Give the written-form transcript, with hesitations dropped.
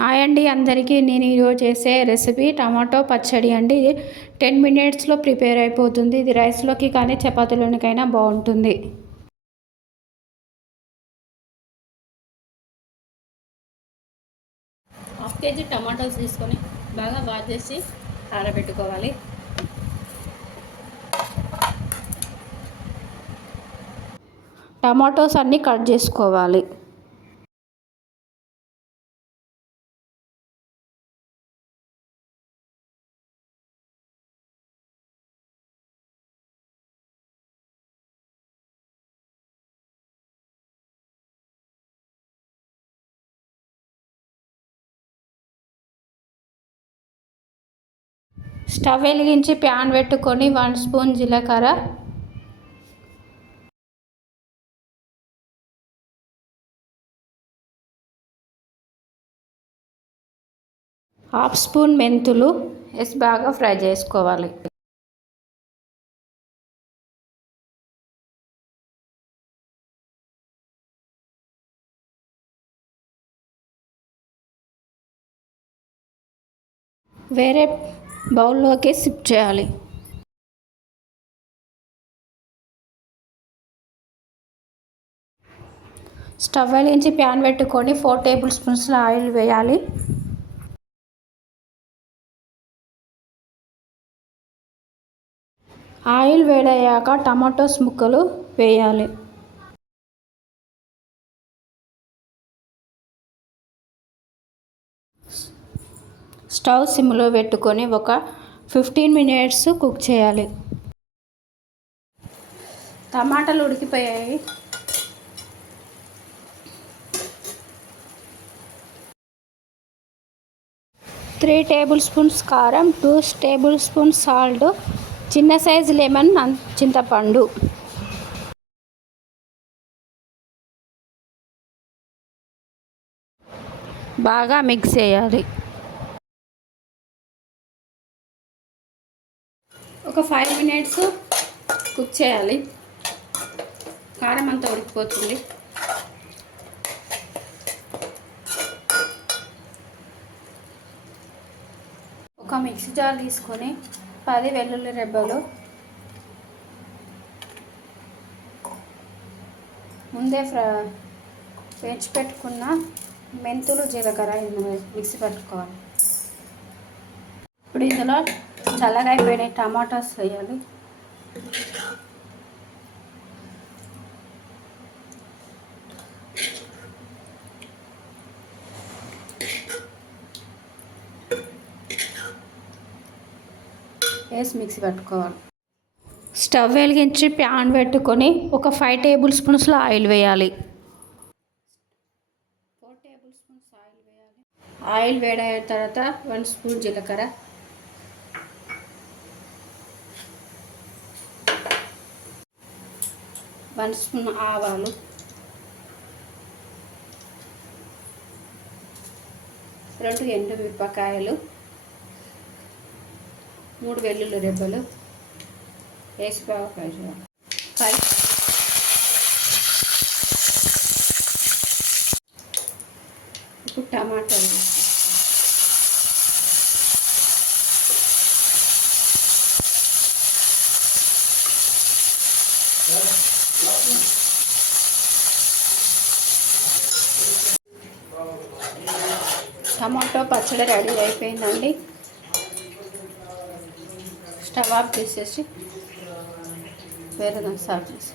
Hi అండి అందరికీ. నేను ఈరోజు చేసే రెసిపీ టమాటో పచ్చడి అండి. ఇది 10 మినిట్స్లో ప్రిపేర్ అయిపోతుంది. ఇది రైస్లోకి కానీ చపాతీలోనికైనా బాగుంటుంది. హాఫ్ కేజీ టమాటోస్ తీసుకొని బాగా వాష్ చేసి ఆరబెట్టుకోవాలి. టమాటోస్ అన్నీ కట్ చేసుకోవాలి. స్టవ్ వెలిగించి ప్యాన్ పెట్టుకొని 1 స్పూన్ జీలకర్ర, హాఫ్ స్పూన్ మెంతులు వేసి బాగా ఫ్రై చేసుకోవాలి. వేరే బౌల్లోకి షిఫ్ట్ చేయాలి. స్టవ్ వెలిగించి ప్యాన్ పెట్టుకొని 4 టేబుల్ స్పూన్స్ ఆయిల్ వేయాలి. ఆయిల్ వేడయ్యాక టమాటోస్ ముక్కలు వేయాలి. స్టవ్ సిమ్లో పెట్టుకొని ఒక 15 మినిట్స్ కుక్ చేయాలి. టమాటాలు ఉడికిపోయాయి. త్రీ టేబుల్ స్పూన్స్ కారం, 2 టేబుల్ స్పూన్స్ సాల్ట్, చిన్న సైజు లెమన్, చింతపండు. బాగా మిక్స్ చేయాలి. ఒక 5 మినిట్స్ కుక్ చేయాలి. కారం అంతా ఉడికిపోతుంది. ఒక మిక్సీ జార్ తీసుకొని 10 వెల్లుల్లి రెబ్బలు, ముందే వేయించి పెట్టుకున్న మెంతులు, జీలకర్ర మిక్సీ పెట్టుకోవాలి. ఇప్పుడు ఇందులో చల్లగా అయిపోయిన టమాటాస్ వేయాలి. వేసి మిక్సీ పెట్టుకోవాలి. స్టవ్ వెలిగించి ప్యాన్ పెట్టుకొని ఒక 5 టేబుల్ స్పూన్స్ ఆయిల్ వేయాలి. 4 టేబుల్ స్పూన్స్ ఆయిల్ వేయాలి. ఆయిల్ వేడైన తర్వాత 1 స్పూన్ జీలకర్ర, 1 స్పూన్ ఆవాలు, 2 ఎండుమిరపకాయలు, 3 వెల్లుల్లి రెబ్బలు వేసి బాగా ఫ్రై చేయాలి. ఇప్పుడు టమాటాలు టమాటో పచ్చడి రెడీ అయిపోయిందండి. స్టవ్ ఆఫ్ చేసేసి వేరే దాన్ని సర్వ్ చేసి